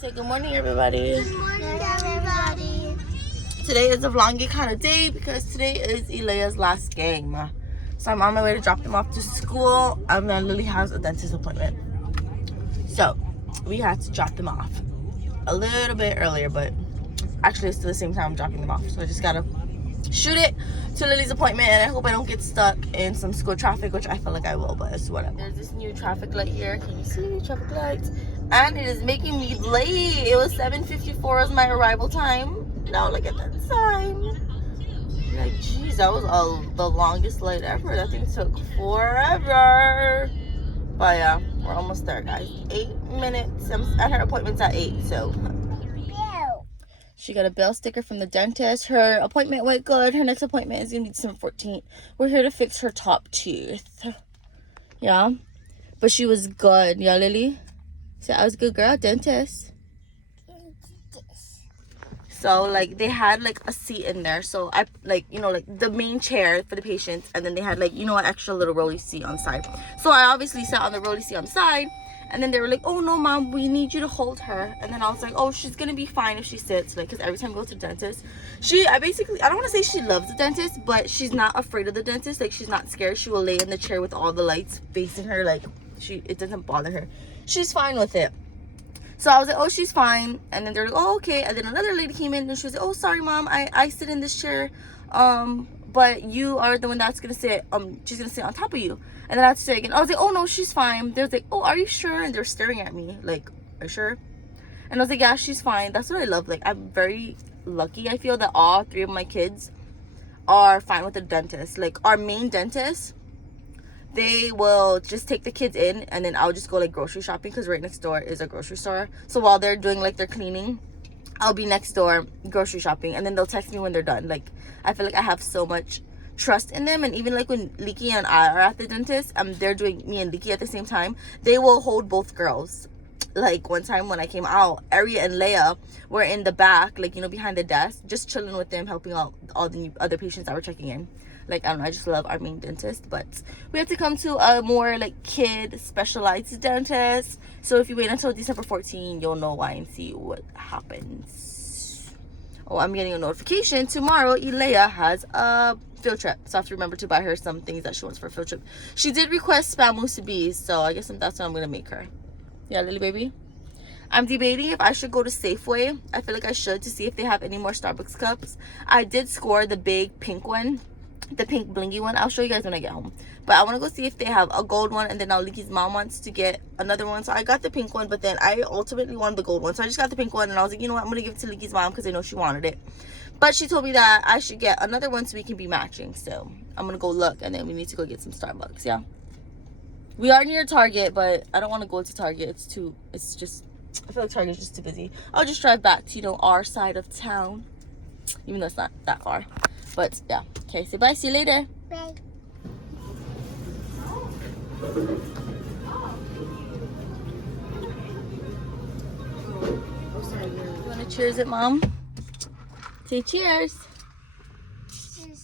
Say good morning, everybody. Good morning, everybody. Today is a vloggy kind of day because today is Elia's last game. So I'm on my way to drop him off to school. And then Lily has a dentist appointment. So we had to drop them off a little bit earlier, but actually it's still the same time I'm dropping them off. So I just gotta shoot it to Lily's appointment, and I hope I don't get stuck in some school traffic, which I feel like I will, but it's whatever. There's this new traffic light here. Can you see traffic lights? And it is making me late. It was 7:54 was my arrival time. Now look at that time. Like, geez, that was the longest light ever. That thing took forever. But yeah, we're almost there, guys. 8 minutes. And her appointment's at 8, so. She got a bill sticker from the dentist. Her appointment went good. Her next appointment is going to be December 14th. We're here to fix her top tooth. Yeah. But she was good. Yeah, Lily? So I was a good girl, dentist. So, like, they had, like, a seat in there. So, I, like, you know, like, the main chair for the patients. And then they had, like, you know, an extra little rolly seat on the side. So, I obviously sat on the rolly seat on the side. And then they were like, oh, no, Mom, we need you to hold her. And then I was like, oh, she's going to be fine if she sits. Like, because every time I go to the dentist, I don't want to say she loves the dentist, but she's not afraid of the dentist. Like, she's not scared. She will lay in the chair with all the lights facing her. Like, it doesn't bother her. She's fine with it. So I was like, oh, she's fine. And then they're like, oh, okay. And then another lady came in and she was like, oh, sorry, Mom, I sit in this chair. But you are the one that's going to sit, she's going to sit on top of you. And then I had to say again, I was like, oh, no, she's fine. They're like, oh, are you sure? And they're staring at me like, are you sure? And I was like, yeah, she's fine. That's what I love. Like, I'm very lucky. I feel that all 3 of my kids are fine with the dentist. Like, our main dentist, they will just take the kids in, and then I'll just go, like, grocery shopping because right next door is a grocery store. So while they're doing, like, their cleaning, I'll be next door grocery shopping, and then they'll text me when they're done. Like, I feel like I have so much trust in them. And even like when Leaky and I are at the dentist, they're doing me and Leaky at the same time, they will hold both girls. Like, one time when I came out, Aria and Leia were in the back, like, you know, behind the desk, just chilling with them, helping out all the new other patients that were checking in. Like, I don't know, I just love our main dentist. But we have to come to a more like kid specialized dentist. So if you wait until December 14th, you'll know why and see what happens. Oh, I'm getting a notification tomorrow. Elea has a field trip, so I have to remember to buy her some things that she wants for a field trip. She did request spam musubi, so I guess that's what I'm gonna make her. Yeah, Lily baby. I'm debating if I should go to Safeway. I feel like I should, to see if they have any more Starbucks cups. I did score the big pink one, the pink blingy one. I'll show you guys when I get home. But I want to go see if they have a gold one, and then now Leaky's mom wants to get another one. So I got the pink one, but then I ultimately wanted the gold one. So I just got the pink one, and I was like, you know what, I'm gonna give it to Leaky's mom because I know she wanted it. But she told me that I should get another one so we can be matching. So I'm gonna go look, and then we need to go get some Starbucks. Yeah, we are near Target, but I don't want to go to Target. It's just, I feel like Target's just too busy. I'll just drive back to, you know, our side of town, even though it's not that far. But yeah, okay, say bye, see you later. Bye. You want to cheers it, Mom? Say cheers.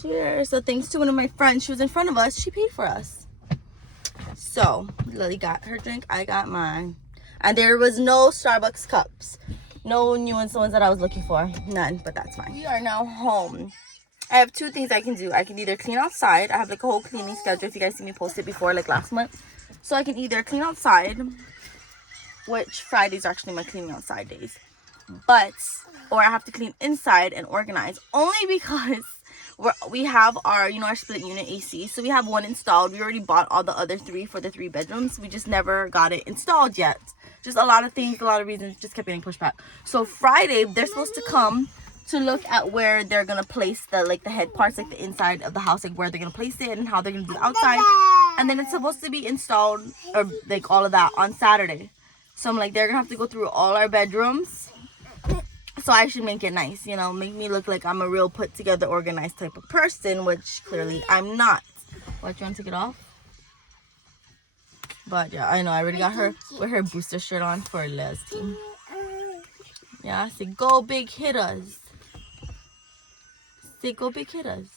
Cheers. So thanks to one of my friends, she was in front of us, she paid for us. So Lily got her drink, I got mine. And there was no Starbucks cups. No new ones, the ones that I was looking for. None, but that's fine. We are now home. I have 2 things I can do. I can either clean outside. I have like a whole cleaning schedule if you guys see me post it before, like last month. So I can either clean outside, which Fridays are actually my cleaning outside days. Or I have to clean inside and organize, only because we have our, you know, our split unit AC. So we have one installed. We already bought all the other 3 for the 3 bedrooms. We just never got it installed yet. Just a lot of things, a lot of reasons, just kept getting pushed back. So Friday, they're supposed to come to look at where they're gonna place the head parts, like the inside of the house, like where they're gonna place it and how they're gonna do the outside. And then it's supposed to be installed, or like all of that, on Saturday. So I'm like, they're gonna have to go through all our bedrooms. So I should make it nice, you know, make me look like I'm a real put together, organized type of person, which clearly I'm not. What, you want to take it off? But yeah, I know, I already got her with her booster shirt on for Les team. Yeah, I say go big hitters. Say go big hitters.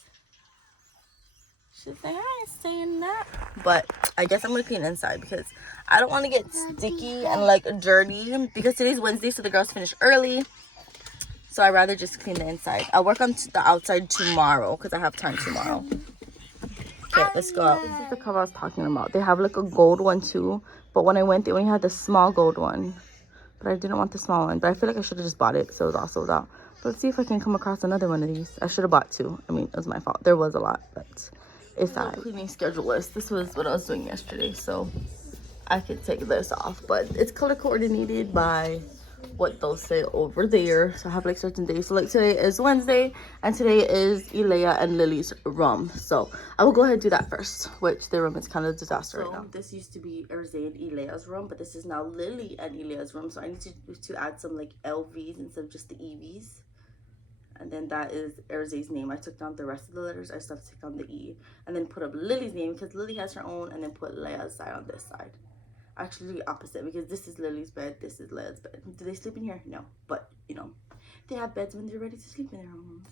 She's like, I ain't saying that. But I guess I'm gonna clean inside because I don't want to get sticky and like dirty because today's Wednesday, so the girls finish early. So I'd rather just clean the inside. I'll work on the outside tomorrow because I have time tomorrow. Okay, let's go out. This is the cover I was talking about. They have like a gold one too, but when I went, they only had the small gold one. But I didn't want the small one. But I feel like I should have just bought it, so it was all sold out. But let's see if I can come across another one of these. I should have bought two. I mean, it was my fault. There was a lot, but it's that cleaning schedule list. This was what I was doing yesterday, so I could take this off. But it's color coordinated by what they'll say over there. So I have like certain days. So like today is Wednesday, and today is Elea and Lily's room. So I will go ahead and do that first, which their room is kind of a disaster right now. This used to be Erze and Elea's room, but this is now Lily and Elea's room. So I need to add some like LVs instead of just the EVs. And then that is Erze's name. I took down the rest of the letters. I still have to take down the E. And then put up Lily's name because Lily has her own, and then put Lea's side on this side. Actually the opposite because this is Lily's bed, this is Leia's bed. Do they sleep in here? No, but you know, they have beds when they're ready to sleep in their homes.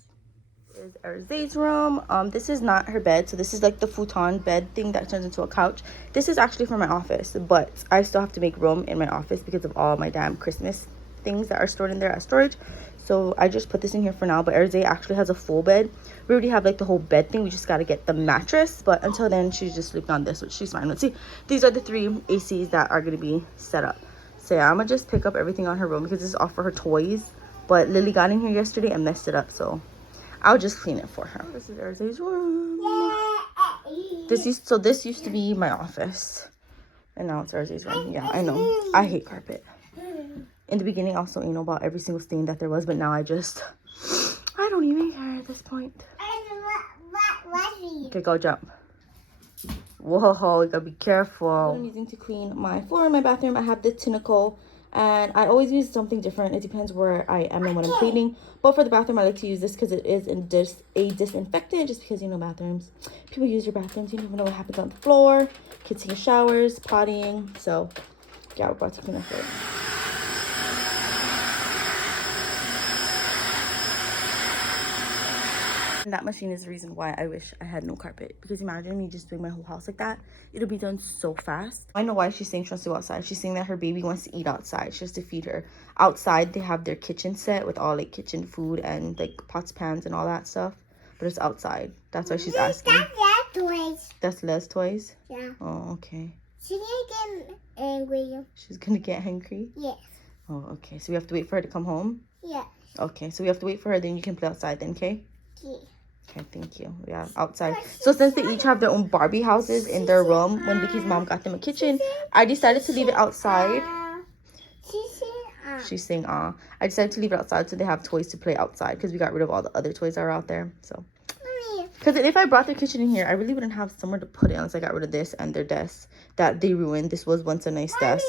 This is Erze's room. This is not her bed, so this is like the futon bed thing that turns into a couch. This is actually for my office, but I still have to make room in my office because of all my damn Christmas things that are stored in there as storage. So I just put this in here for now, but Erze actually has a full bed. We already have like the whole bed thing. We just got to get the mattress, but until then she's just sleeping on this, which she's fine with. See, these are the 3 ACs that are going to be set up. So yeah, I'm gonna just pick up everything on her room because this is all for her toys, but Lily got in here yesterday and messed it up, so I'll just clean it for her. This is Erze's room. This used to be my office, and now it's Erze's room. Yeah, I know, I hate carpet. In the beginning, I also know about every single stain that there was, but now I don't even care at this point. Okay, go jump. Whoa, you gotta be careful. What I'm using to clean my floor in my bathroom, I have the Tinacle, and I always use something different. It depends where I am and when I'm cleaning. But for the bathroom, I like to use this because it is a disinfectant, just because, you know, bathrooms. People use your bathrooms. You never know what happens on the floor. Kids taking showers, pottying. So, yeah, we're about to clean our floor. And that machine is the reason why I wish I had no carpet, because imagine me just doing my whole house like that. It'll be done so fast. I know why she's saying she wants to go outside. She's saying that her baby wants to eat outside. She has to feed her. Outside they have their kitchen set with all like kitchen food and like pots, pans, and all that stuff, but it's outside. That's why she's asking. That's toys. That's Les toys? Yeah. Oh, okay. She's gonna get angry. She's gonna get hungry? Yes. Oh, okay. So we have to wait for her to come home? Yes. Okay, so we have to wait for her, then you can play outside then, okay? Yeah. Okay, thank you. Yeah, outside. So since they each have their own Barbie houses in their room, when Vicky's mom got them a kitchen, I decided to leave it outside. She's saying I decided to leave it outside so they have toys to play outside, because we got rid of all the other toys that are out there. So because if I brought their kitchen in here, I really wouldn't have somewhere to put it unless I got rid of this and their desk that they ruined. This was once a nice desk.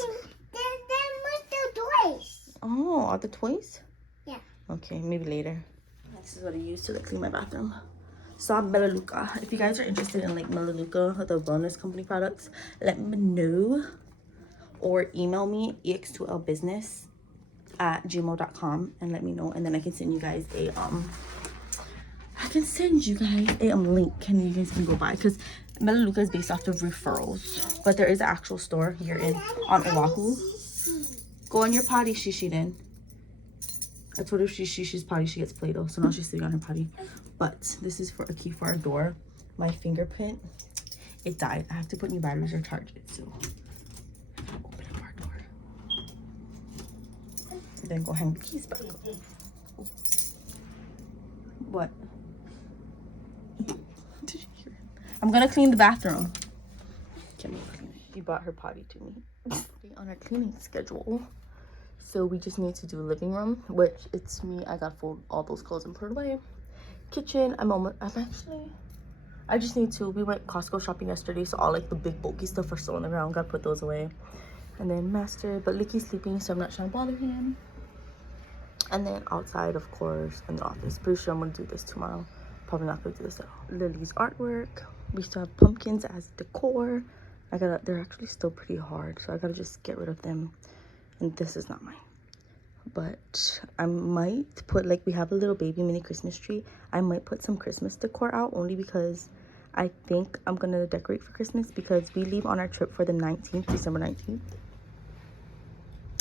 Then what's the toys? Oh, are the toys? Yeah. Okay, maybe later. This is what I use to like clean my bathroom. Saw Melaleuca. If you guys are interested in like Melaleuca, the wellness company products, let me know, or email me ex2lbusiness@gmail.com and let me know, and then I can send you guys a link and you guys can go buy, because Melaleuca is based off of referrals, but there is an actual store here on Oahu. Go on your potty, Shishi, then. I told her if she's potty, she gets Play-Doh. So now she's sitting on her potty. But this is for a key for our door. My fingerprint, it died. I have to put new batteries or charge it. So I gotta open up our door. And then go hang the keys back up. What? Did you hear it? I'm gonna clean the bathroom. She brought her potty to me. On our cleaning schedule. So we just need to do living room, which it's me. I gotta fold all those clothes and put it away. Kitchen, I just need to, we went Costco shopping yesterday, so all like the big bulky stuff are still on the ground. Gotta put those away. And then master, but Licky's sleeping, so I'm not trying to bother him. And then outside, of course, in the office. Pretty sure I'm gonna do this tomorrow. Probably not gonna do this at all. Lily's artwork. We still have pumpkins as decor. They're actually still pretty hard, so I gotta just get rid of them. And this is not mine, but I might put, like, we have a little baby mini Christmas tree. I might put some Christmas decor out, only because I think I'm gonna decorate for Christmas because we leave on our trip for the 19th, December 19th.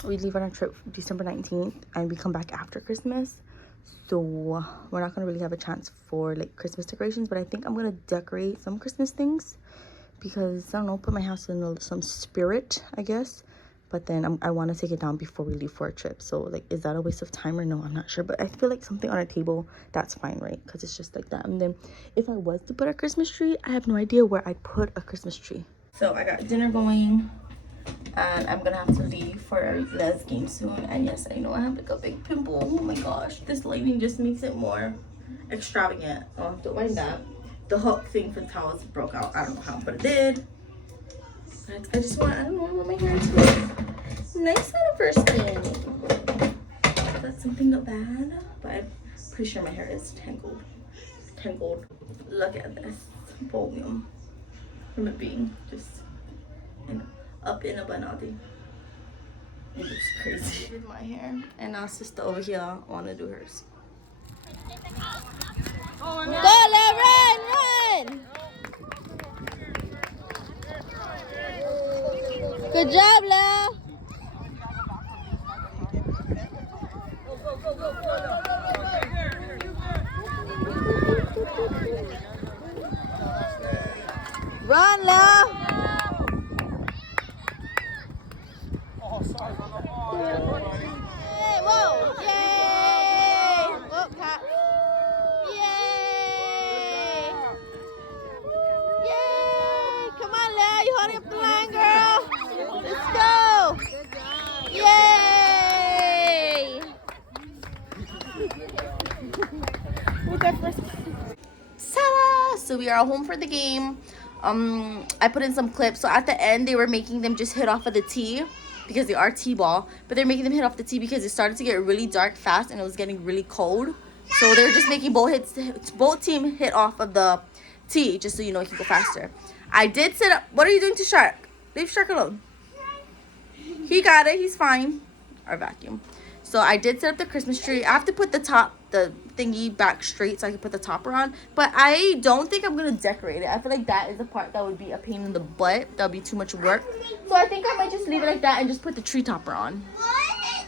We leave on our trip December 19th and we come back after Christmas. So we're not gonna really have a chance for like Christmas decorations, but I think I'm gonna decorate some Christmas things because I don't know, put my house in some spirit, I guess. But then I want to take it down before we leave for a trip. So like, is that a waste of time or no? I'm not sure, but I feel like something on our table, that's fine, right? Because it's just like that. And then if I was to put a Christmas tree, I have no idea where I'd put a Christmas tree. So I got dinner going and I'm gonna have to leave for a Les game soon. And yes, I know I have like a big pimple. Oh my gosh, this lighting just makes it more extravagant. Oh, don't mind that. The hook thing for the towels broke out. I don't know how, but it did. I just want, I don't know, I want my hair to look nice on the first thing. That's something not bad, but I'm pretty sure my hair is tangled. Look at this volume from it being just up in a banati. It looks crazy. I did my hair, and now sister over here want to do hers. Go, love, run! Good job, love. Run, love. Hey, whoa. Yay. Whoa, cat. Yay. Yay. Come on, love. You holding up the line, girl. Let's go. Yay. We'll go first. Ta-da! So we are home for the game. I put in some clips. So at the end, they were making them just hit off of the tee because they are T-ball, but they're making them hit off the tee because it started to get really dark fast and it was getting really cold. So they're just making both team hit off of the tee just so you know it can go faster. I did set up. What are you doing to Shark? Leave Shark alone. He got it. He's fine. Our vacuum. So I did set up the Christmas tree. I have to put the thingy back straight so I can put the topper on. But I don't think I'm going to decorate it. I feel like that is the part that would be a pain in the butt. That would be too much work. So I think I might just leave it like that and just put the tree topper on. What?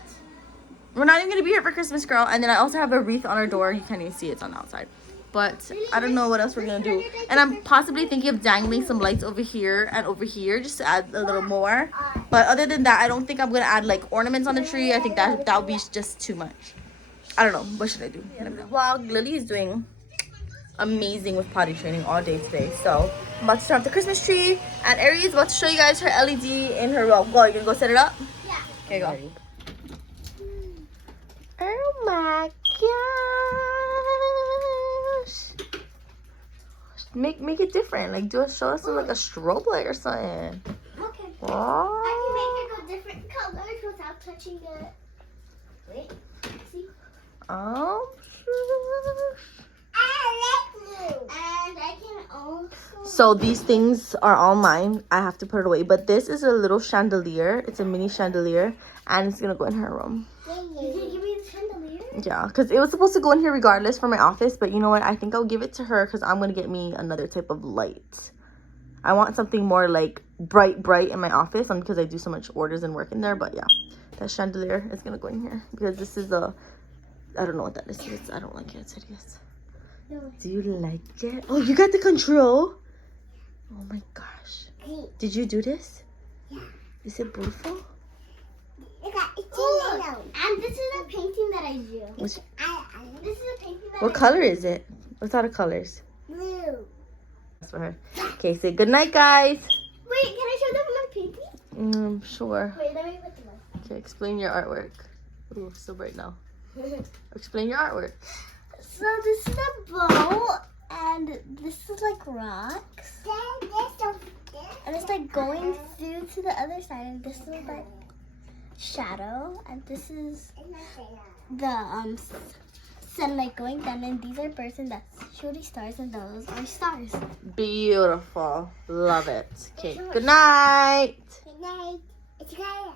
We're not even going to be here for Christmas, girl. And then I also have a wreath on our door. You can't even see it. It's on the outside. But I don't know what else we're going to do. And I'm possibly thinking of dangling some lights over here and over here just to add a little more. But other than that, I don't think I'm going to add like ornaments on the tree. I think that would be just too much. I don't know. What should I do? Vlog. Lily is doing amazing with potty training all day today. So I'm about to turn off the Christmas tree. And Ari is about to show you guys her LED in her room. Go. You going to go set it up? Yeah. Okay, go. Oh my gosh. Make it different. Like show us like a strobe light or something. Okay. Oh. I can make it go different colors without touching it. Wait. See? Oh. I like blue. And I can also. So these things are all mine. I have to put it away. But this is a little chandelier. It's a mini chandelier. And it's going to go in her room. You can give me the chandelier? Yeah, because it was supposed to go in here regardless for my office. But you know what? I think I'll give it to her because I'm going to get me another type of light. I want something more like bright in my office because I do so much orders and work in there. But yeah, that chandelier is going to go in here because this is a... I don't know what that is. I don't like it. It's hideous. No. Do you like it? Oh, you got the control? Oh my gosh. Did you do this? Yeah. Is it beautiful? Oh, and this is a painting that I do. Which, this is a painting that what color is it? What's out of colors? Blue. That's for her. Okay, say good night, guys. Wait, can I show them my painting? Sure. Wait, let me put them on. Okay, explain your artwork. Ooh, so bright now. Explain your artwork. So this is a bow, and this is like rocks. And it's like going through to the other side, and this is like shadow, and this is the sunlight going down, and these are birds, and that's shooting stars, and those are stars. Beautiful. Love it. Okay, good night. Good night. It's good.